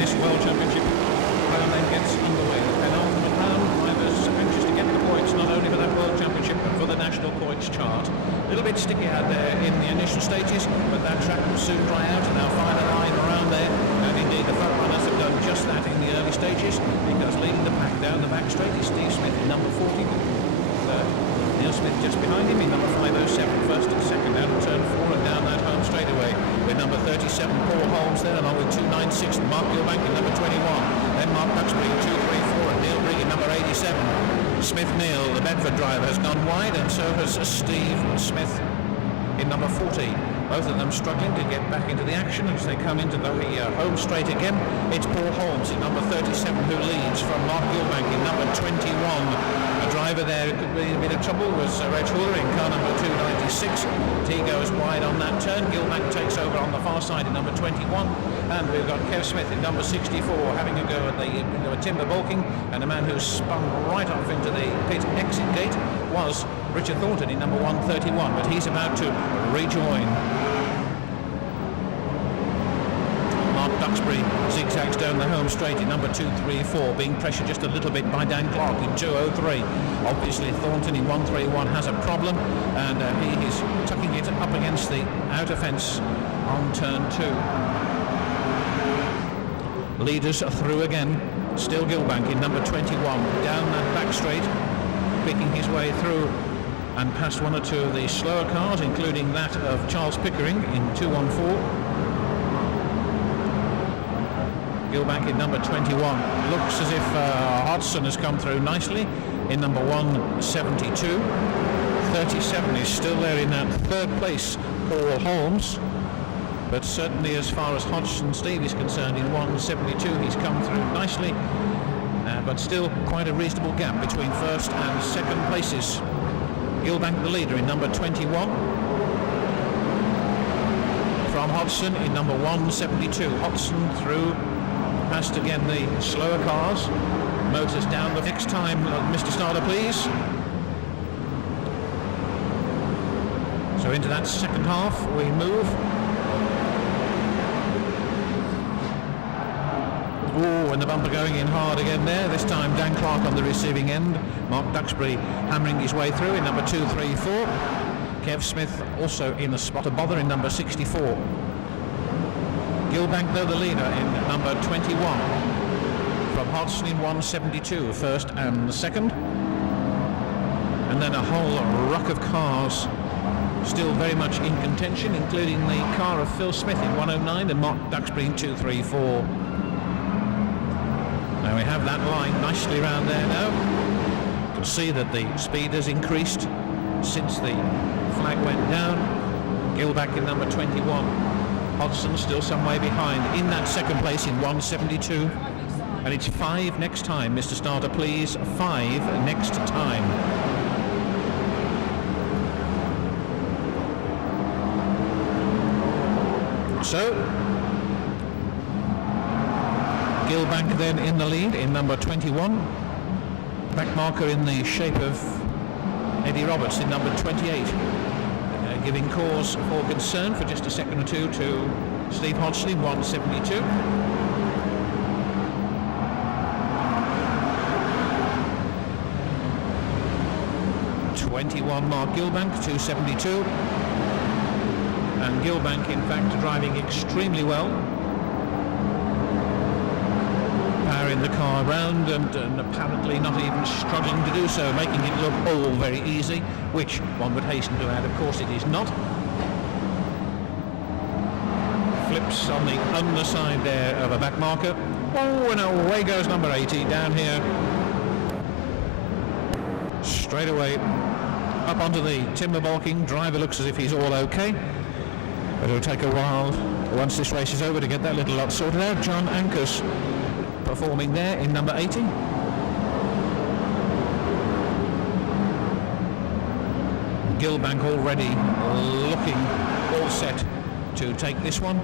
this World Championship then gets underway. The penultimate round, drivers anxious to get the points, not only for that World Championship, but for the national points chart. A little bit sticky out there in the initial stages, but that track will soon dry out, and they'll find a line around there. And indeed, the front runners have done just that in the early stages, because leading the pack down the back straight is Steve Smith in number 40. Neil Smith just behind him in number 507, first and second out of turn 4 and down that home straightaway with number 37 Paul Holmes there, along with 296 Mark Gilbank in number 21, then Mark Duxbury in 234 and Neil Brigg in number 87. Smith Neil, the Bradford driver, has gone wide, and so has Steve Smith in number 40. Both of them struggling to get back into the action as they come into the home straight again. It's Paul Holmes in number 37 who leads from Mark Gilbank in number 21. A driver there who could be in a bit of trouble was Reg Hooler in car number 296. He goes wide on that turn. Gilbank takes over on the far side in number 21. And we've got Kev Smith in number 64 having a go at the timber bulking. And the man who spun right off into the pit exit gate was Richard Thornton in number 131. But he's about to rejoin. Mark Duxbury zigzags down the home straight in number 234, being pressured just a little bit by Dan Clark in 203. Obviously Thornton in 131 has a problem, and he is tucking it up against the outer fence on turn 2. Leaders are through again. Still Gilbank in number 21, down that back straight, picking his way through and past one or two of the slower cars, including that of Charles Pickering in 214. Gilbank in number 21. Looks as if Hodgson has come through nicely in number 172. 37 is still there in that third place, Paul Holmes. But certainly as far as Hodgson Steve is concerned, in 172 he's come through nicely. But still quite a reasonable gap between first and second places. Gilbank the leader in number 21. From Hodgson in number 172. Hodgson through past again the slower cars. Motors down the next time, Mr. Starter please. So into that second half we move. Oh, and the bumper going in hard again there. This time Dan Clark on the receiving end. Mark Duxbury hammering his way through in number 234. Kev Smith also in the spot of bother in number 64. Gilbank though the leader in number 21. From Hodgson in 172, first and second. And then a whole ruck of cars still very much in contention, including the car of Phil Smith in 109 and Mark Duxbury in 234. Now we have that line nicely round there now. You can see that the speed has increased since the flag went down. Gilbank in number 21. Hodgson still some way behind in that second place in 172. And it's 5 next time, Mr. Starter please, 5 next time. So Gilbank then in the lead in number 21. Back marker in the shape of Eddie Roberts in number 28. Giving cause for concern for just a second or two to Steve Hodgson in 172. Mark Gilbank, 272. And Gilbank in fact driving extremely well. Powering the car around and apparently not even struggling to do so, making it look all very easy, which one would hasten to add, of course it is not. Flips on the underside there of a back marker. Oh, and away goes number 80 down here. Straight away up onto the timber bulking. Driver looks as if he's all okay, but it'll take a while once this race is over to get that little lot sorted out. John Ankus performing there in number 80. Gilbank already looking all set to take this one.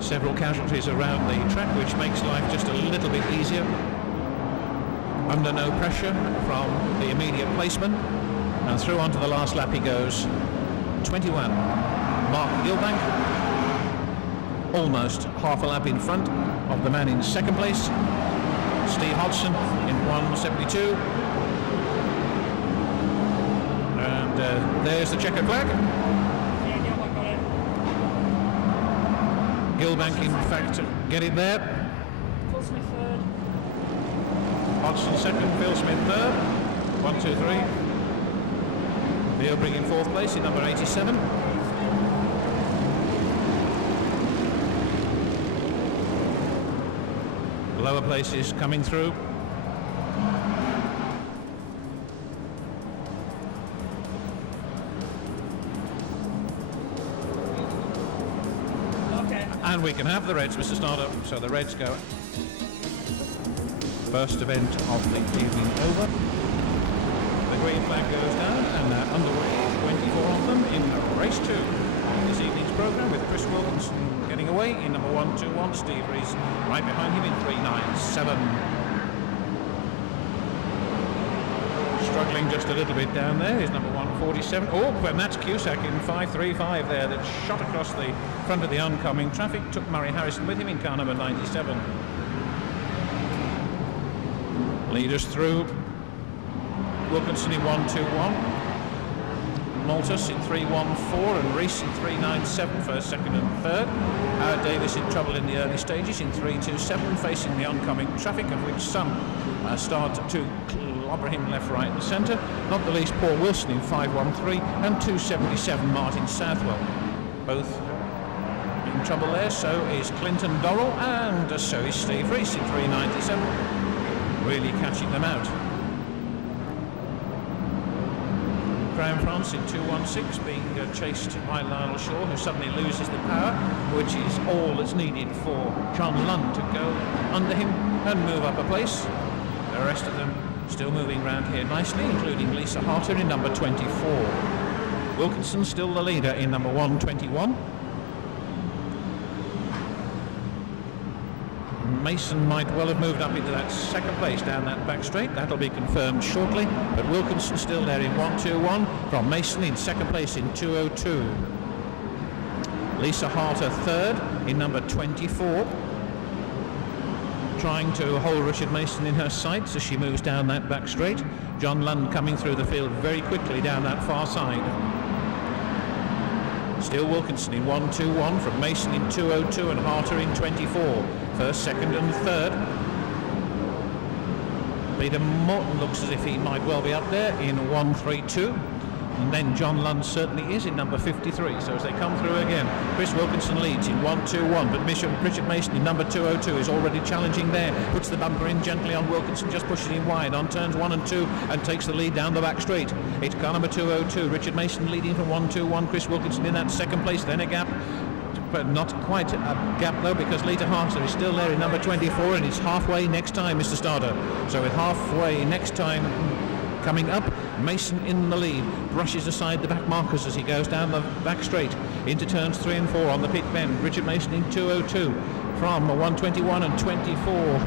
Several casualties around the track, which makes life just a little bit easier. Under no pressure from the immediate placement, and through onto the last lap he goes. 21. Mark Gilbank, almost half a lap in front. of the man in second place, Steve Hodgson, in 1:72. And there's the checker flag. Gilbank, in fact, get it there. Phil Smith third. Hodgson second, Phil Smith third. 1, 2, 3. Leo bringing fourth place in number 87. Lower places coming through. And we can have the Reds, Mr. Starter. So the Reds go. First event of the evening over. The green flag goes down and they're underway. 24 of them in race 2 in this evening's programme, with Chris Wilkinson getting away in number 121. Steve Rees right behind him in 397. Struggling just a little bit down there is number 147. Oh, and that's Cusack in 535 there, that shot across the front of the oncoming traffic, took Murray Harrison with him in car number 97. Leaders through. Wilkinson in 121. Maltus in 314 and Rees in 397, first, second and third. Howard Davis in trouble in the early stages in 327, facing the oncoming traffic, of which some start to clobber him left, right and centre. Not the least Paul Wilson in 513 and 277 Martin Southwell. Both in trouble there, so is Clinton Dorrell, and so is Steve Rees in 397. Really catching them out. Graham France in 216 being chased by Lionel Shaw, who suddenly loses the power, which is all that's needed for John Lund to go under him and move up a place. The rest of them still moving around here nicely, including Lisa Harter in number 24. Wilkinson still the leader in number 121. Mason might well have moved up into that second place down that back straight. That'll be confirmed shortly, but Wilkinson still there in 121 from Mason in second place in 202. Lisa Harter third in number 24, trying to hold Richard Mason in her sights as she moves down that back straight. John Lund coming through the field very quickly down that far side. Still Wilkinson in 121 from Mason in 202 and Harter in 24. First, second and third. Peter Morton looks as if he might well be up there in 132. And then John Lund certainly is in number 53. So as they come through again, Chris Wilkinson leads in 121, but Richard Mason in number 202 is already challenging there. Puts the bumper in gently on Wilkinson, just pushes him wide on turns 1 and 2 and takes the lead down the back straight. It's car number 202. Richard Mason leading from 121. Chris Wilkinson in that second place, then a gap. But not quite a gap though, because Lita Harter is still there in number 24, and it's halfway next time, Mr. Starter. So with halfway next time coming up, Mason in the lead, brushes aside the back markers as he goes down the back straight into turns 3 and 4 on the pit bend. Richard Mason in 202 from 121 and 24.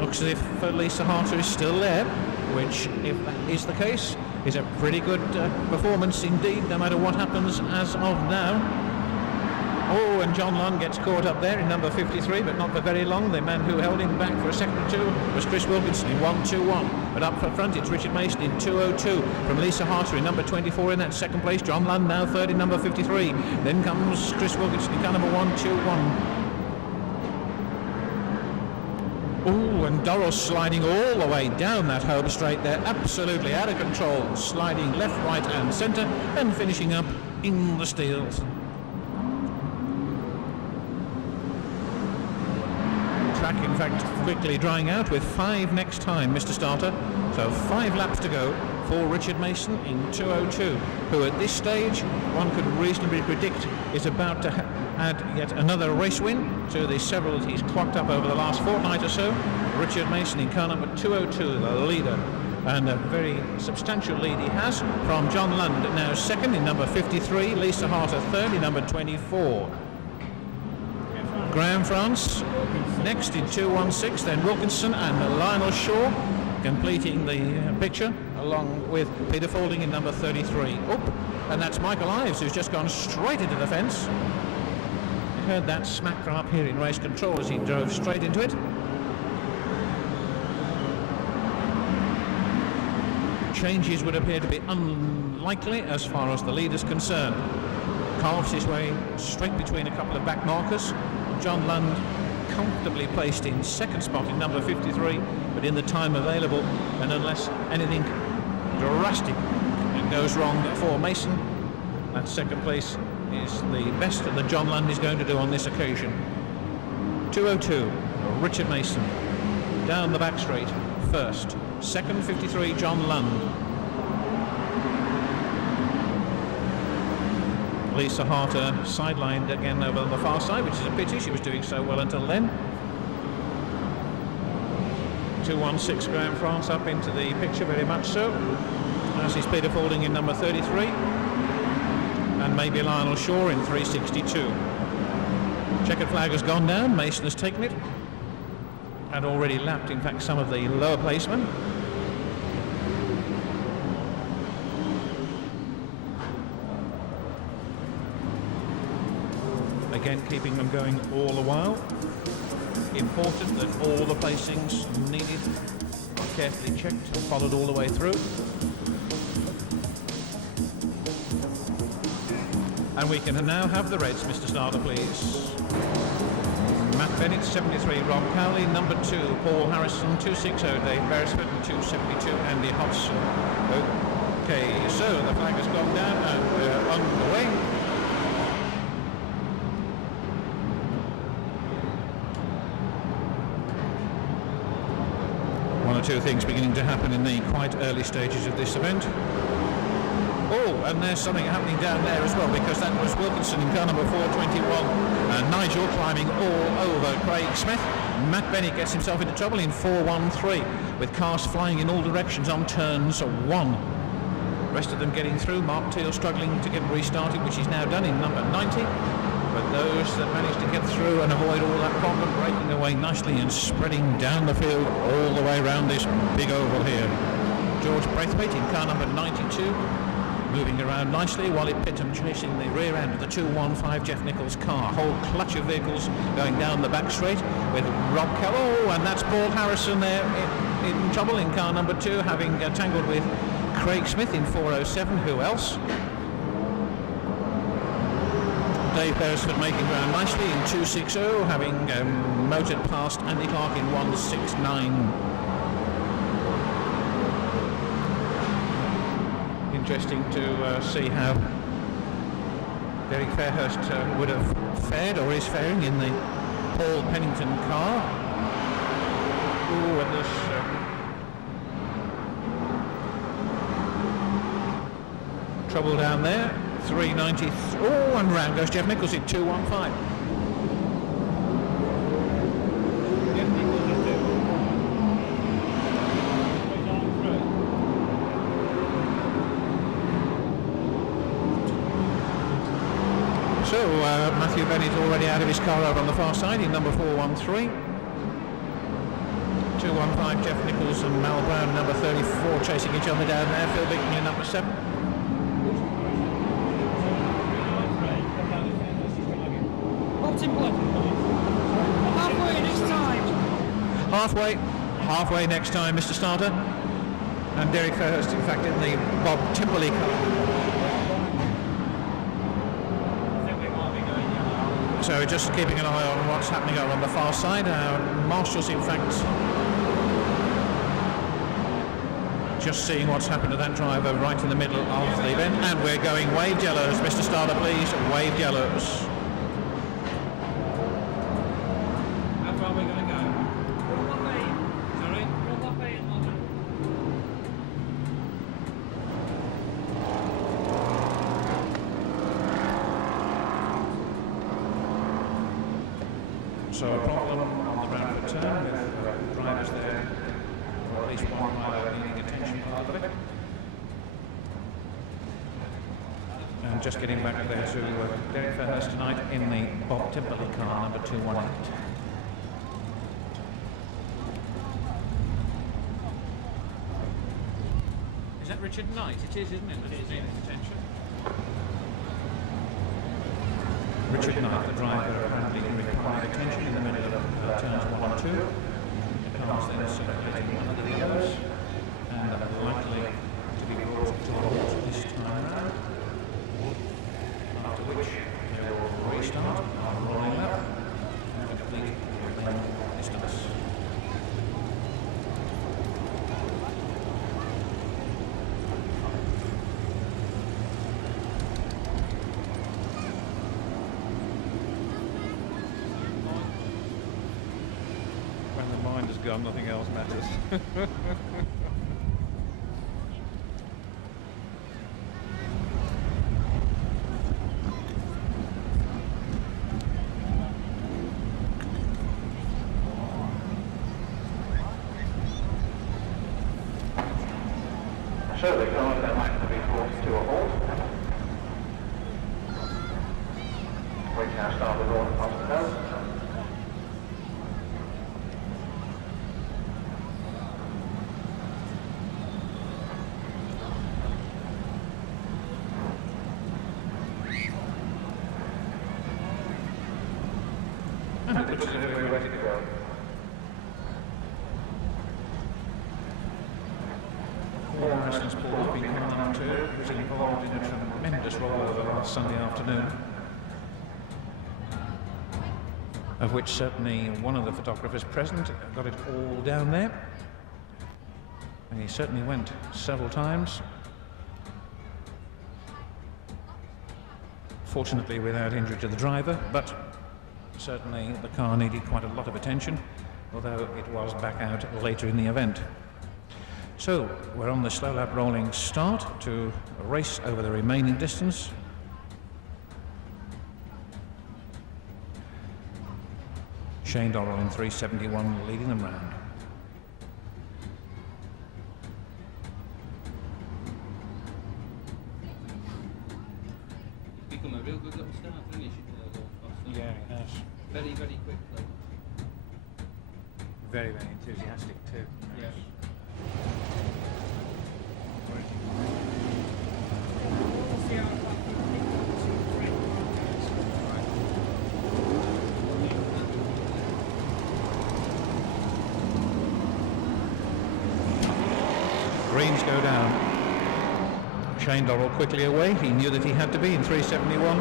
Looks as if Lisa Harter is still there, which, if that is the case, is a pretty good performance indeed, no matter what happens as of now. Oh, and John Lund gets caught up there in number 53, but not for very long. The man who held him back for a second or two was Chris Wilkinson in 121. But up front, it's Richard Mason in 202 from Lisa Harter in number 24 in that second place. John Lund now third in number 53. Then comes Chris Wilkinson in car number 121. Oh, and Dorrell sliding all the way down that home straight there, absolutely out of control, sliding left, right and centre, and finishing up in the steels. Track, in fact, quickly drying out with 5 next time, Mr. Starter. So 5 laps to go for Richard Mason in 202, who at this stage one could reasonably predict is about to add yet another race win to the several that he's clocked up over the last fortnight or so. Richard Mason in car number 202, the leader, and a very substantial lead he has from John Lund, now second in number 53, Lisa Harter third in number 24. Graham France next in 216, then Wilkinson and Lionel Shaw completing the picture along with Peter Faulding in number 33. Oop, and that's Michael Ives, who's just gone straight into the fence. You heard that smack from up here in race control as he drove straight into it. Changes would appear to be unlikely as far as the lead is concerned. Carves his way straight between a couple of back markers. John Lund comfortably placed in second spot in number 53, but in the time available, and unless anything drastic goes wrong for Mason, that second place is the best that John Lund is going to do on this occasion. 2:02, Richard Mason down the back straight first. Second, 53, John Lund. Lisa Harter sidelined again over on the far side, which is a pity. She was doing so well until then. 2:16, Graham France up into the picture, very much so. As is Peter Faulding in number 33. And maybe Lionel Shaw in 3:62. Checkered flag has gone down. Mason has taken it. Had already lapped, in fact, some of the lower placemen. Again, keeping them going all the while. Important that all the placings needed are carefully checked and followed all the way through. And we can now have the reds, Mr. Starter, please. Matt Bennett, 73, Rob Cowley, number 2, Paul Harrison, 260, Dave Beresford, and 272, Andy Hodgson. Okay, so the flag has gone down and we're on the way. One or two things beginning to happen in the quite early stages of this event. Oh, and there's something happening down there as well, because that was Wilkinson in car number 421. Nigel climbing all over Craig Smith. Matt Bennett gets himself into trouble in 413, with cars flying in all directions on turns 1. Rest of them getting through. Mark Teal struggling to get restarted, which he's now done in number 90. But those that managed to get through and avoid all that problem, breaking away nicely and spreading down the field all the way around this big oval here. George Braithwaite in car number 92, moving around nicely. Wally Pittam chasing the rear end of the 215 Jeff Nichols car. Whole clutch of vehicles going down the back straight with Rob Kell. Oh, and that's Paul Harrison there in trouble in car number 2, having tangled with Craig Smith in 407. Who else? Dave Beresford making ground nicely in 260, having motored past Andy Clark in 169. Interesting to see how Derek Fairhurst would have fared or is faring in the Paul Pennington car. Ooh, and this trouble down there. 390. Oh, and round goes Jeff Nichols in 215. So Matthew Bennett already out of his car over on the far side in number 413. 215 Jeff Nichols and Mal Brown number 34 chasing each other down there. Phil Bickney in number 7. Halfway next time. Halfway next time, Mr. Starter. And Derek Fairhurst, in fact, in the Bob Timberley car. So just keeping an eye on what's happening over on the far side. Marshall's, in fact, just seeing what's happened to that driver right in the middle of the event. And we're going waved yellows, Mr. Starter, please. Waved yellows. So a problem on the Bradford turn with drivers there, or at least one driver needing attention part of it. And just getting back there to Derek Fairhurst tonight in the Bob Timberley car, number 218. that Richard Knight? It is, isn't it? That's needing attention. Richard Knight, the driver, apparently required attention in the middle of turns 1 and 2. The car's then circulating one of the others, and likely to be brought to a halt this time round. After which they will restart on rolling lap and complete the distance. When the mind is gone, nothing else matters. So the car then like to be brought to a halt. We can start the roll across the coast. And it looks as if we're ready to go. Former wrestling sport has been coming on to, was involved in a tremendous rollover last Sunday afternoon, of which certainly one of the photographers present got it all down there, and he certainly went several times, fortunately without injury to the driver, but certainly the car needed quite a lot of attention, although it was back out later in the event. So we're on the slow lap rolling start to race over the remaining distance. Shane Dorrell in 371 leading them round. It's become a real good little start, hasn't it? Yeah, it has. Very, very quick though. Very, very enthusiastic too. Yes. Greens go down. Shane Dorrell quickly away. He knew that he had to be in 371.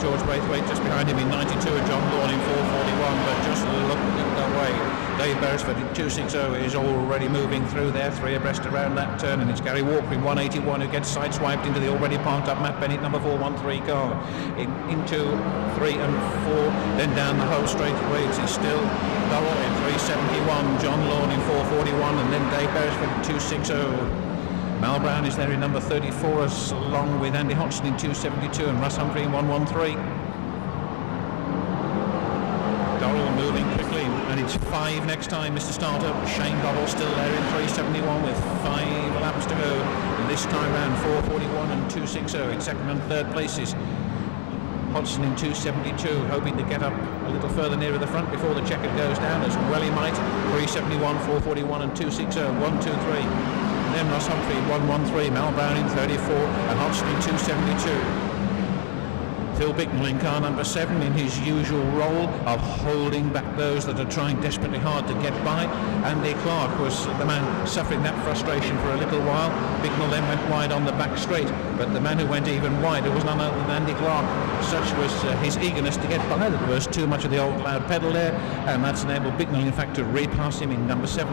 George Braithwaite just behind him in 92 and John Lawn in 441, but just look away. Dave Beresford in 260 is already moving through there, 3 abreast around that turn, and it's Gary Walker in 181 who gets sideswiped into the already parked up Matt Bennett number 413 car. Into 3 and 4, then down the whole straightaway. It's still Dorrell in 371, John Lawn in 441, and then Dave Beresford in 260. Mal Brown is there in number 34, along with Andy Hodgson in 272 and Russ Humphrey in 113. Dorrell moving quickly, and it's 5 next time, Mr. Starter. Shane Dorrell still there in 371 with 5 laps to go. And this time round 441 and 260 in second and third places. Hodgson in 272, hoping to get up a little further nearer the front before the checkered goes down, as well he might. 371, 441 and 260, 1, 2, 3. And then Russ Humphrey 113, Mal Brown in 34 and Hodgson in 272. Phil Bicknell in car number 7 in his usual role of holding back those that are trying desperately hard to get by. Andy Clark was the man suffering that frustration for a little while. Bicknell then went wide on the back straight, but the man who went even wider was none other than Andy Clark. Such was his eagerness to get by that there was too much of the old loud pedal there, and that's enabled Bicknell in fact to repass him in number 7.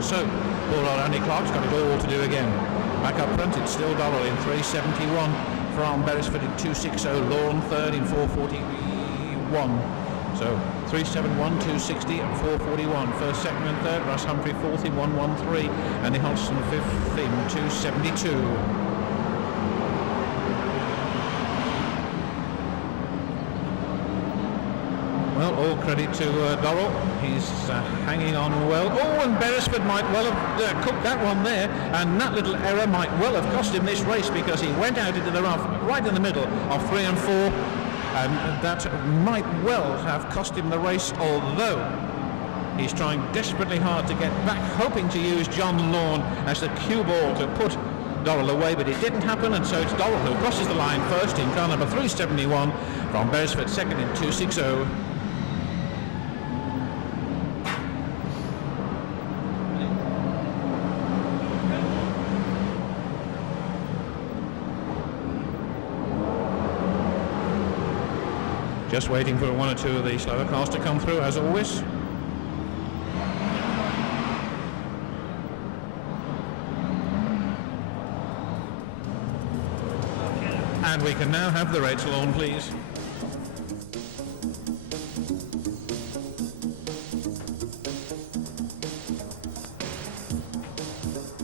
So poor old Andy Clark's got it all to do again. Back up front it's still Dorrell in 371 from Beresford in 260, Lawn third in 441. So 371, 260 and 441. First, second and third. Russ Humphrey fourth in 113 and Hodgson fifth in 272. Well, all credit to Dorrell. He's hanging on well. Oh, and Beresford might well have cooked that one there, and that little error might well have cost him this race, because he went out into the rough right in the middle of 3 and 4, and that might well have cost him the race, although he's trying desperately hard to get back, hoping to use John Lawn as the cue ball to put Dorrell away, but it didn't happen, and so it's Dorrell who crosses the line first in car number 371 from Beresford, second in 260. Just waiting for one or two of the slower cars to come through, as always. And we can now have the rates on, please.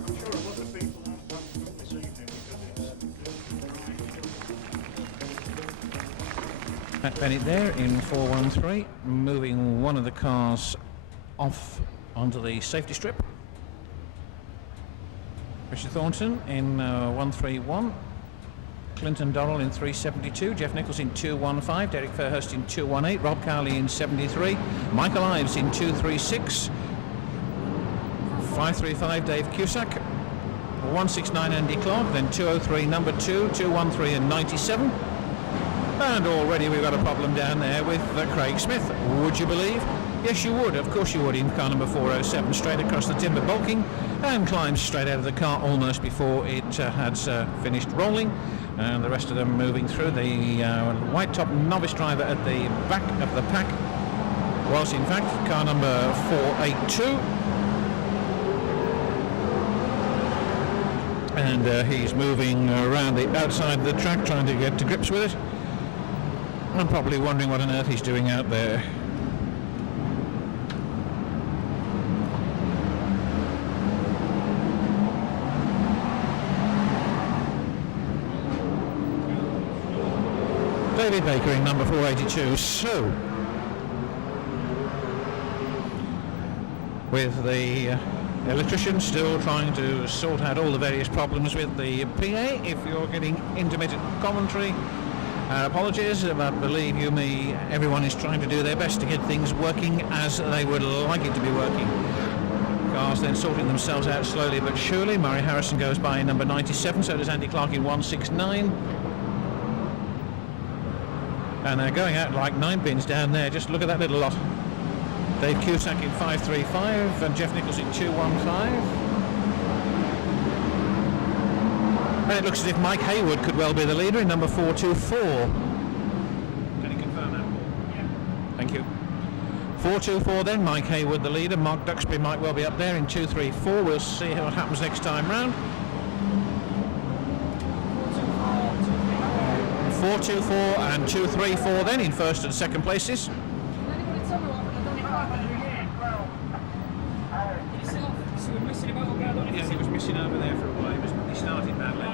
I'm sure a lot of people have come this evening because Pat Bennett there in 413, moving one of the cars off onto the safety strip. Richard Thornton in 131. Clinton Dorrell in 372, Jeff Nichols in 215, Derek Fairhurst in 218, Rob Cowley in 73, Michael Ives in 236, 535 Dave Cusack, 169 Andy Clark, then 203 number 2, 213 and 97. And already we've got a problem down there with Craig Smith. Would you believe? Yes, you would. Of course you would. In car number 407, straight across the timber bulking, and climbs straight out of the car almost before it had finished rolling. And the rest of them moving through. The white top novice driver at the back of the pack was in fact car number 482. And he's moving around the outside of the track trying to get to grips with it. I'm probably wondering what on earth he's doing out there. David Baker in number 482. So, with the electrician still trying to sort out all the various problems with the PA, if you're getting intermittent commentary, apologies, but believe you me, everyone is trying to do their best to get things working as they would like it to be working. Cars then sorting themselves out slowly but surely. Murray Harrison goes by in number 97, so does Andy Clark in 169. And they're going out like 9 pins down there. Just look at that little lot. Dave Cusack in 535 and Jeff Nichols in 215. And it looks as if Mike Haywood could well be the leader in number 424. Can you confirm that? Yeah. Thank you. 424 then, Mike Haywood the leader. Mark Duxbury might well be up there in 234. We'll see what happens next time round. 424 and 234 then in first and second places. Yeah, he was missing over there for a while. He started badly.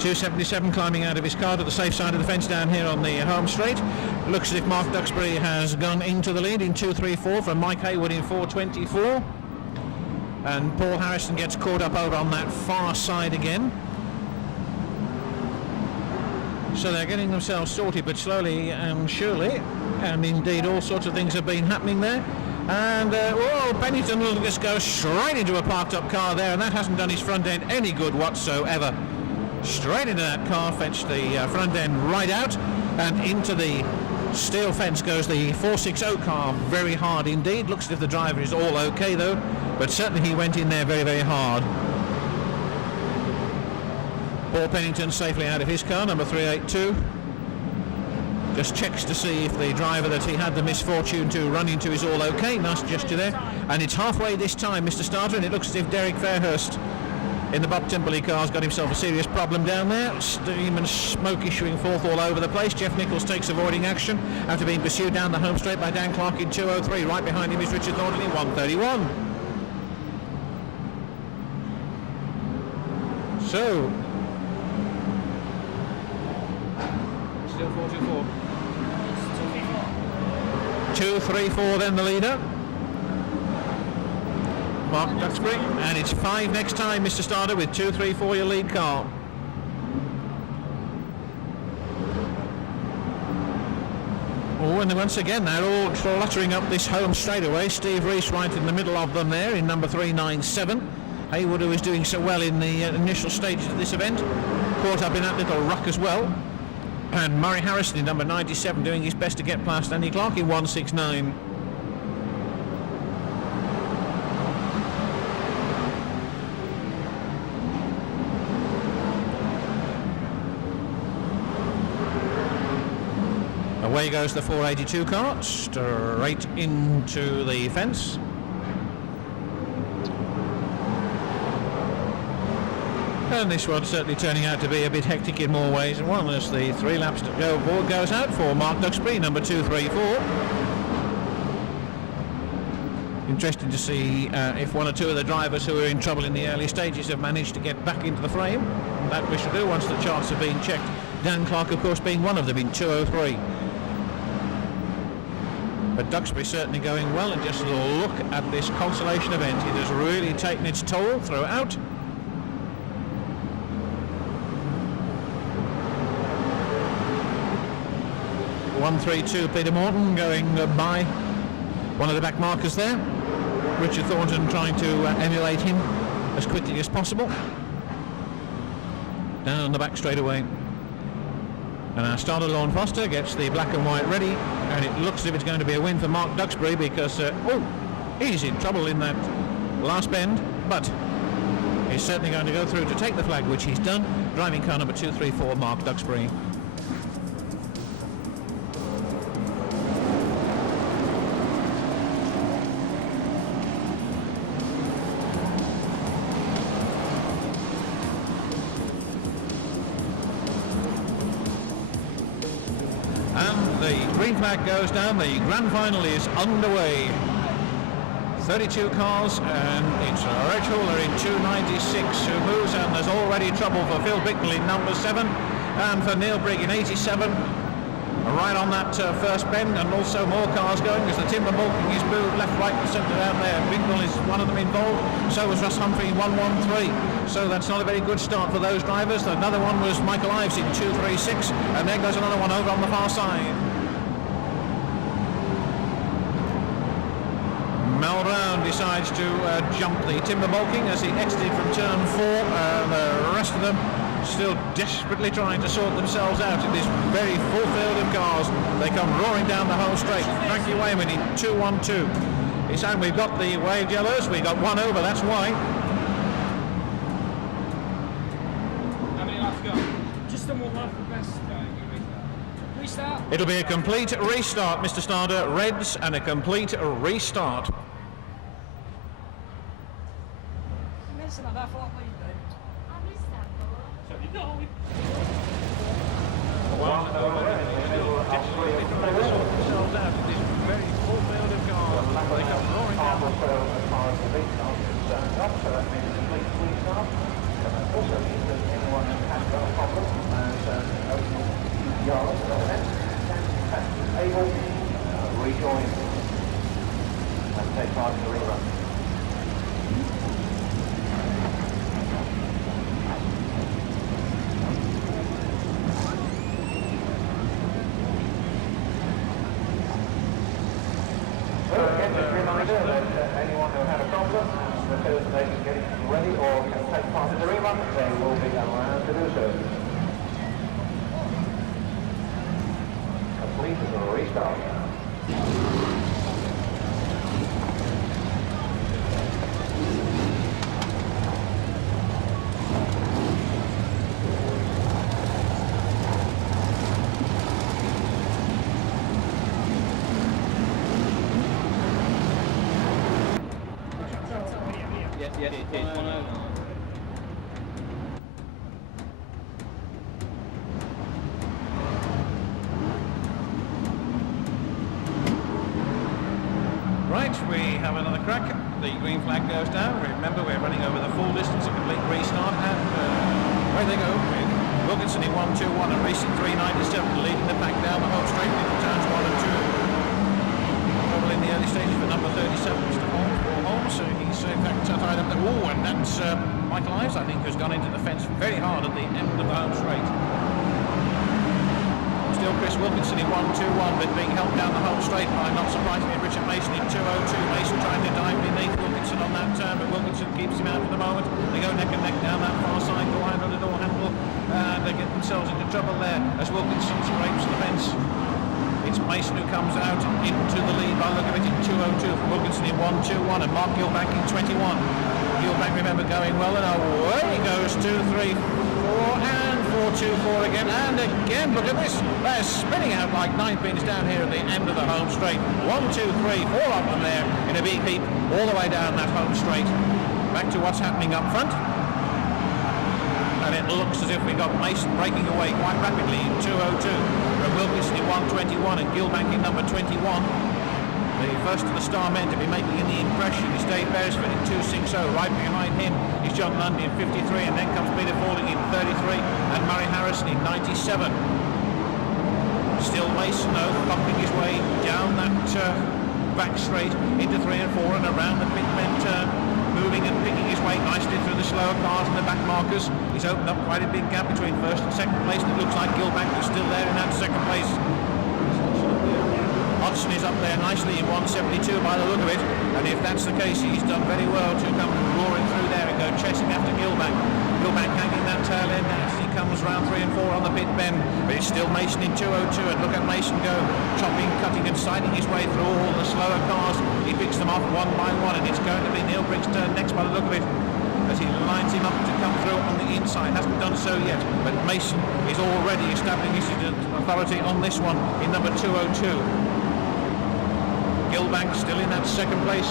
277 climbing out of his car to the safe side of the fence down here on the home straight. Looks as if Mark Duxbury has gone into the lead in 234 from Mike Haywood in 424. And Paul Harrison gets caught up over on that far side again. So they're getting themselves sorted, but slowly and surely, and indeed all sorts of things have been happening there. And Bennington will just go straight into a parked up car there, and that hasn't done his front end any good whatsoever. Straight into that car, fetched the front end right out, and into the steel fence goes the 460 car very hard indeed. Looks as if the driver is all okay though, but certainly he went in there very, very hard. Paul Pennington safely out of his car, number 382. Just checks to see if the driver that he had the misfortune to run into is all okay. Nice gesture there. And it's halfway this time, Mr. Starter, and it looks as if Derek Fairhurst in the Bob Timberley car's got himself a serious problem down there. Steam and smoke issuing forth all over the place. Jeff Nichols takes avoiding action after being pursued down the home straight by Dan Clark in 203. Right behind him is Richard Thornton in 131. So, still 424. 234 then the leader. Mark Duxbury, and it's 5 next time, Mr. Starter, with 234 your lead car. Oh, and once again they're all cluttering up this home straightaway. Steve Reese right in the middle of them there in number 397. Haywood, who was doing so well in the initial stages of this event, caught up in that little ruck as well. And Murray Harrison in number 97 doing his best to get past Andy Clark in 169. Away goes the 482 car, straight into the fence. And this one's certainly turning out to be a bit hectic in more ways than one, as the 3 laps to go board goes out for Mark Duxbury, number 234. Interesting to see if one or two of the drivers who were in trouble in the early stages have managed to get back into the frame. And that we shall do once the charts have been checked. Dan Clark, of course, being one of them in 203. But Duxbury certainly going well, and just a little look at this Consolation event. It has really taken its toll throughout. .132 Peter Morton going by one of the back markers there. Richard Thornton trying to emulate him as quickly as possible. Down the back straight away. And our starter Lorne Foster gets the black and white ready, and it looks as if it's going to be a win for Mark Duxbury, because he's in trouble in that last bend, but he's certainly going to go through to take the flag, which he's done. Driving car number 234, Mark Duxbury. The green flag goes down, the grand final is underway. 32 cars, and it's Reg Hooler in 296 who moves, and there's already trouble for Phil Bicknell in number 7, and for Neil Brigg in 87. Right on that first bend, and also more cars going as the timber bulking is moved left, right and centre out there. Bicknell is one of them involved, so was Russ Humphrey in 113. So that's not a very good start for those drivers. Another one was Michael Ives in 236, and there goes another one over on the far side. Mel Brown decides to jump the timber bulking as he exited from turn 4. The rest of them still desperately trying to sort themselves out in this very full field of cars. They come roaring down the home straight. Frankie Wayman in 212. He's saying we've got the waved yellows, we got one over, that's why. How many laps go? Just on one lap for best. Restart. It'll be a complete restart, Mr. Starder. Reds and a complete restart. Missing that lap lead then. No. One over, desperately trying to sort themselves out in this very full field of cars. They come roaring down. As far as the restart is concerned, so that means a complete restart. Also means that anyone who has got a problem and over yards of event can able to rejoin and take part in the rerun. Anyone who had a problem, because they can get ready or can take part in the rerun, they will be allowed to do so. Complete as a restart. Yeah, it is. 1 over. Right, we have another crack. The green flag goes down. Remember, we're running over the full distance, a complete restart, and away they go with Wilkinson in 121 and racing 397, leading the pack down the home straight into turns 1 and 2. Trouble in the early stages for number 37, Mr. Holmes. So he's in fact tied up there. Oh, and that's Michael Ives, I think, who's gone into the fence very hard at the end of the home straight. Still Chris Wilkinson in 1-2-1, but being held down the home straight by, not surprisingly, Richard Mason in 2-0-2. Mason trying to dive beneath Wilkinson on that turn, but Wilkinson keeps him out for the moment. They go neck and neck down that far side, go behind on the door handle, and they get themselves into trouble there as Wilkinson scrapes the fence. It's Mason who comes out into the lead by look of it in 2-0-2 from Wilkinson in 1-2-1, and Mark Gilbank in 21. Gilbank, remember, going well, and away he goes 2-3-4 and 4-2-4 again, and again, look at this, they're spinning out like 9 pins down here at the end of the home straight. 1, 2, 3, 4 of them there in a big heap all the way down that home straight. Back to what's happening up front, and it looks as if we got Mason breaking away quite rapidly in 2-0-2 from Wilkinson in 1-21 and Gilbank in number 21. The first of the star men to be making the impression is Dave Beresford in 2-6-0. Right behind him is John Lundy in 53, and then comes Peter Fording in 33 and Murray Harrison in 97. Still Mason, though, pumping his way down that back straight into 3 and 4 and around the pitmen turn, moving and picking his way nicely through the slower cars and the back markers. He's opened up quite a big gap between first and second place, and it looks like Gilbank is still there in that second place. Hodgson is up there nicely in 172 by the look of it, and if that's the case, he's done very well to come roaring through there and go chasing after Gilbank. Gilbank hanging that tail end as he comes round 3 and 4 on the pit bend, but it's still Mason in 2-0-2, and look at Mason go chopping, cutting and siding his way through all the slower cars. He picks them off one by one, and it's going to be Neil Briggs' turn next by the look of it, as he lines him up to come through on the inside. Hasn't done so yet, but Mason is already establishing his authority on this one in number 2-0-2. Gilbank still in that second place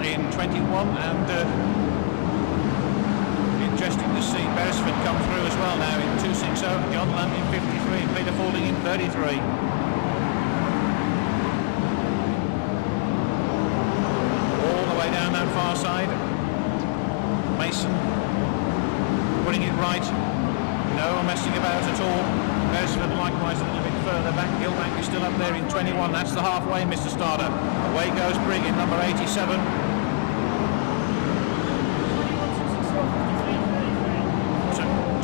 in 21, and interesting to see Beresford come through as well now in 2-6-0, John Land in 53 and Peter Fording in 33. All the way down that far side, Mason putting it right, no messing about at all. Beresford likewise a little bit further back. Gilbank is still up there in 21. That's the halfway, Mr. Starter. Away goes Brigg in number 87.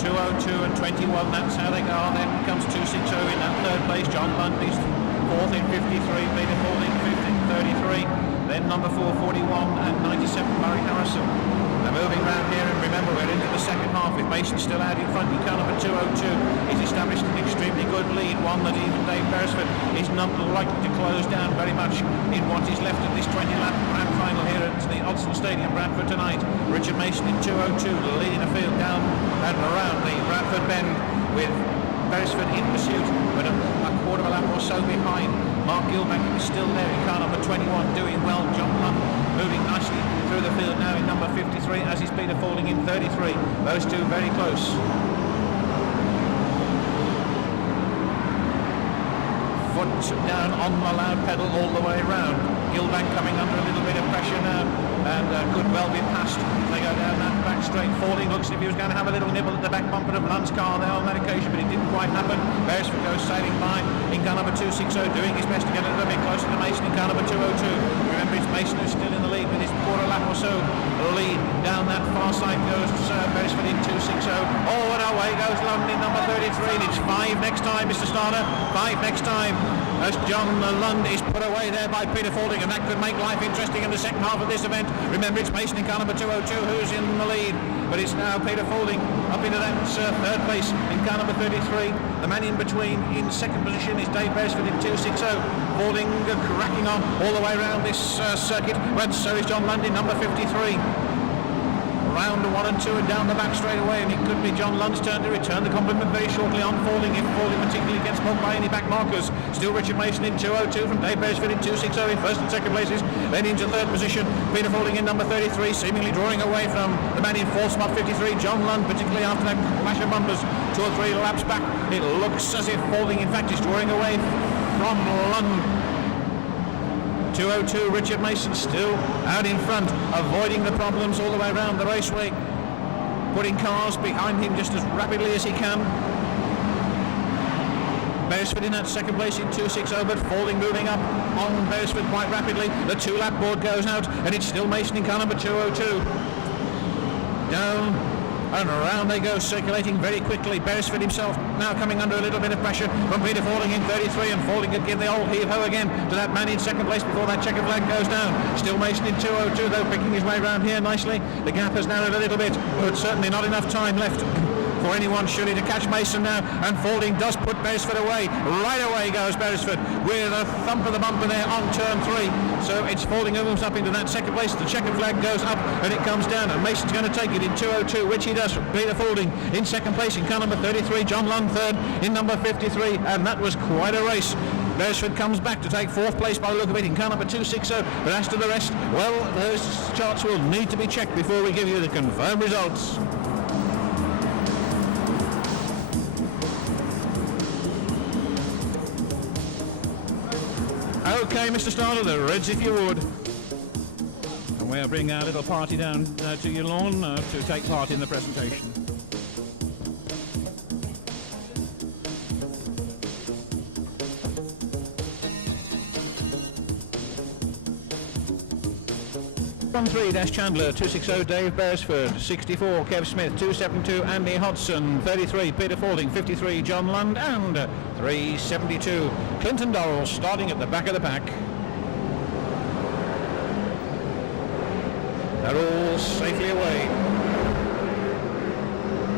2-0-2 and 21. That's how they go. Then comes 2-6-0 in that third place. John Lundy's fourth in 53. Peter Fording fifth in 33. Then number 441 and 97 Murray Harrison. They're moving round here, and remember we're into the second half with Mason still out in front in car number 2-0-2. He's established an extremely good lead, one that even Dave Beresford is not likely to close down very much in what is left of this 20-lap grand final here at the Odson Stadium, Bradford tonight. Richard Mason in 2-0-2 leading the field down and around the Bradford bend with Beresford in pursuit, but a quarter of a lap or so behind. Mark Gilbank is still there in car number 21, doing well. John Lund moving nicely through the field now in number 53, as is Peter Fording in 33. Those two very close. Foot down on the loud pedal all the way round. Gilbank coming under a little bit of pressure now, and could well be passed. They go down that back straight. Fording looks as if he was going to have a little nibble at the back bumper of Lund's car there on that occasion, but it didn't quite happen. Beresford goes sailing by in car number 260, doing his best to get a little bit closer to Mason in car number 202. Remember, it's Mason who's still in the lead with his quarter lap or so lead. Down that far side goes Beresford in 260. Oh, and away goes Lund in number 33. And it's 5 next time, Mr. Starner. 5 next time, as John Lund is put away there by Peter Fording, and that could make life interesting in the second half of this event. Remember, it's Mason in car number 202 who's in the lead, but it's now Peter Fording up into that third place in car number 33. The man in between in second position is Dave Beresford in 260. Fording cracking on all the way around this circuit, and so is John Lund in number 53. Round 1 and 2 and down the back straight away, and it could be John Lund's turn to return the compliment very shortly on Fording, if Fording particularly gets smoked by any back markers. Still Richard Mason in 202 from Dave Beresford in 260 in first and second places. Then into third position, Peter Fording in number 33, seemingly drawing away from the man in fourth spot 53, John Lund, particularly after that clash of bumpers 2 or 3 laps back. It looks as if Fording in fact is drawing away from Lund. 202, Richard Mason still out in front, avoiding the problems all the way around the raceway, putting cars behind him just as rapidly as he can. Beresford in that second place in 260, but Fording moving up on Beresford quite rapidly. The 2-lap board goes out, and it's still Mason in car number 202. Down and around they go, circulating very quickly. Beresford himself now coming under a little bit of pressure from Peter Fording in 33, and Fording could give the old heave-ho again to that man in second place before that checkered flag goes down. Still Mason in 2:02 though, picking his way around here nicely. The gap has narrowed a little bit, but certainly not enough time left for anyone surely to catch Mason now, and Fording does put Beresford away. Right away goes Beresford with a thump of the bumper there on turn 3. So it's Fording who moves up into that second place. The checkered flag goes up and it comes down, and Mason's going to take it in 2:02, which he does. Peter Fording in second place in car number 33, John Lund third in number 53, and that was quite a race. Beresford comes back to take fourth place by the look of it in car number 260, but as to the rest, well, those charts will need to be checked before we give you the confirmed results. Okay, Mr. Starter, the Reds if you would. And we'll bring our little party down to your lawn to take part in the presentation. Chandler, 260 Dave Beresford, 64 Kev Smith, 272 Andy Hodson, 33 Peter Fording, 53 John Lund, and 372 Clinton Dorrell starting at the back of the pack. They're all safely away.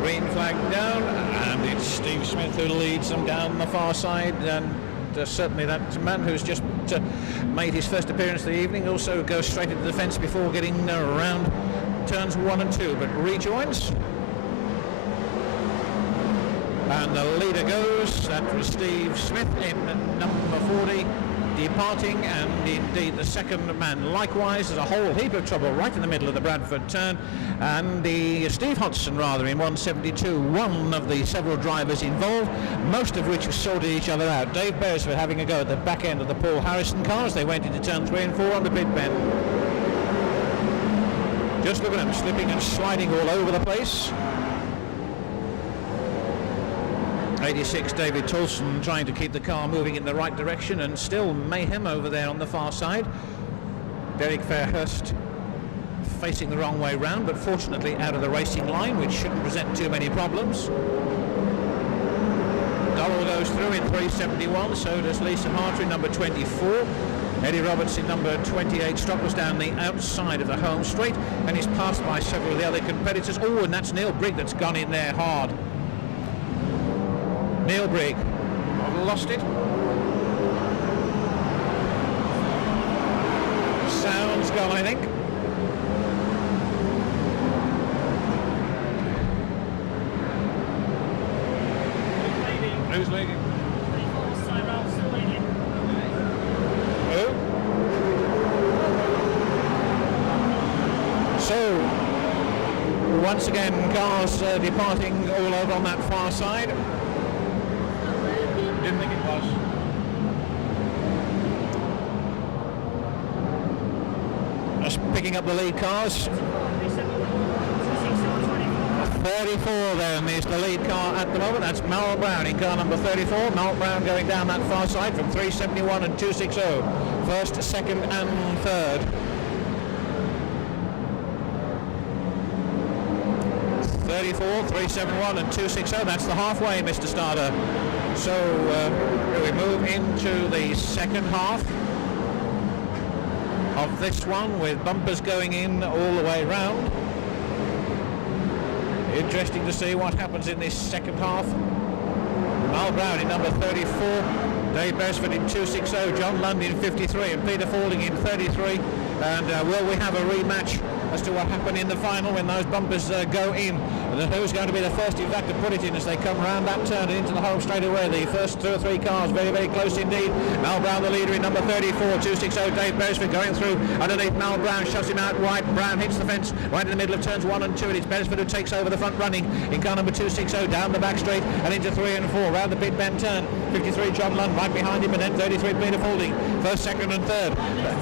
Green flag down, and it's Steve Smith who leads them down the far side, and certainly that man who's just made his first appearance of the evening also goes straight into the fence before getting around turns 1 and 2, but rejoins. And the leader goes, that was Steve Smith in number 40, departing, and indeed the second man likewise. There's a whole heap of trouble right in the middle of the Bradford turn, and the Steve Hodson rather in 172, one of the several drivers involved, most of which have sorted each other out. Dave Beresford having a go at the back end of the Paul Harrison cars. They went into turn 3 and 4 on the pit bend. Just look at them slipping and sliding all over the place. 86 David Tolson trying to keep the car moving in the right direction, and still mayhem over there on the far side. Derek Fairhurst facing the wrong way round, but fortunately out of the racing line, which shouldn't present too many problems. Dorrell goes through in 371, so does Lisa Harter in number 24. Eddie Roberts in number 28 struggles down the outside of the home straight, and is passed by several of the other competitors. Oh, and that's Neil Brigg that's gone in there hard. Neil Brigg, lost it. Sound's gone, I think. Who's leading? Who? So, once again, cars departing all over on that far side. Didn't think it was. Just picking up the lead cars. 34 then is the lead car at the moment. That's Mal Brown in car number 34. Mal Brown going down that far side from 371 and 260. First, second and third. 34, 371 and 260. That's the halfway, Mr. Starter. So we move into the second half of this one with bumpers going in all the way round. Interesting to see what happens in this second half. Mal Brown in number 34, Dave Beresford in 260, John Lund in 53 and Peter Fording in 33. And will we have a rematch as to what happened in the final when those bumpers go in? And who's going to be the first, in fact, to put it in as they come round that turn and into the home straight away? The first 2 or 3 cars very, very close indeed. Mal Brown the leader in number 34, 260. Dave Beresford going through underneath Mal Brown, shoves him out wide. Brown hits the fence right in the middle of turns 1 and 2, and it's Beresford who takes over the front running in car number 260, down the back straight and into 3 and 4, round the pit bend turn. 53 John Lund right behind him, and then 33 Peter Fording, first, second and third,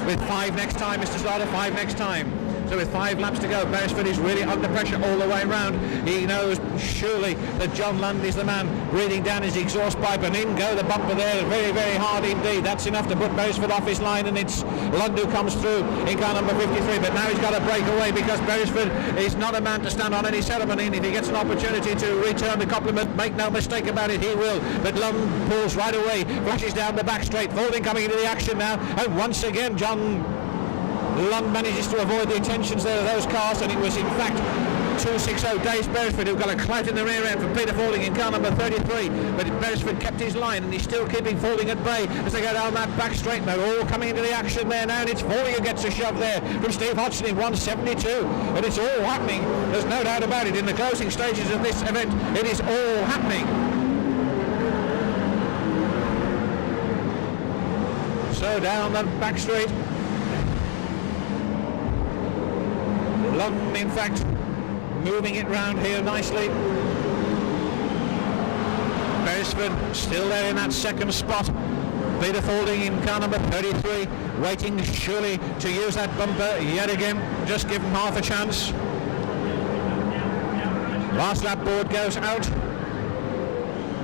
with 5 next time, Mr. Slaughter, 5 next time. So with 5 laps to go, Beresford is really under pressure all the way round. He knows surely that John Lund is the man breathing down his exhaust pipe, and in go the bumper there, very, very hard indeed. That's enough to put Beresford off his line, and it's Lund who comes through in car number 53, but now he's got to break away because Beresford is not a man to stand on any ceremony, and if he gets an opportunity to return the compliment, make no mistake about it, he will. But Lund pulls right away, flashes down the back straight, Faulding coming into the action now, and once again John Lund manages to avoid the attentions there of those cars, and it was in fact 260 Dave Beresford who got a clout in the rear end from Peter Faulding in car number 33, but Beresford kept his line and he's still keeping Faulding at bay as they go down that back straight. They're all coming into the action there now, and it's Faulding who gets a shove there from Steve Hodgson in 172, and it's all happening, there's no doubt about it, in the closing stages of this event. It is all happening. So down the back straight, Lund in fact moving it round here nicely. Beresford still there in that second spot. Peter Faulding in car number 33, waiting surely to use that bumper yet again. Just give him half a chance. Last lap board goes out.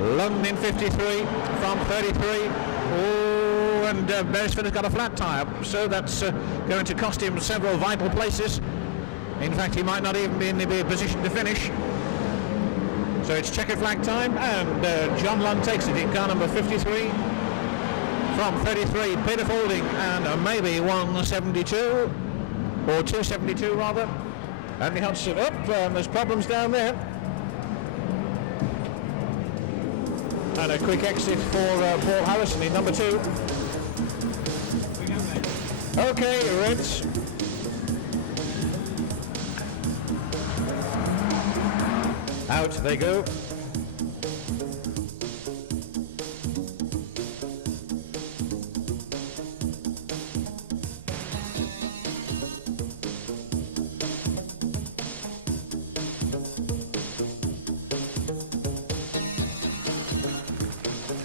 Lund in 53 from 33. Oh, and Beresford has got a flat tyre, so that's going to cost him several vital places. In fact, he might not even be in the position to finish. So it's checkered flag time, and John Lund takes it in car number 53. From 33, Peter Faulding, and maybe 172, or 272 rather. Andy Hodgson up, there's problems down there. And a quick exit for Paul Harrison in number 2. Okay, Reds. Out they go.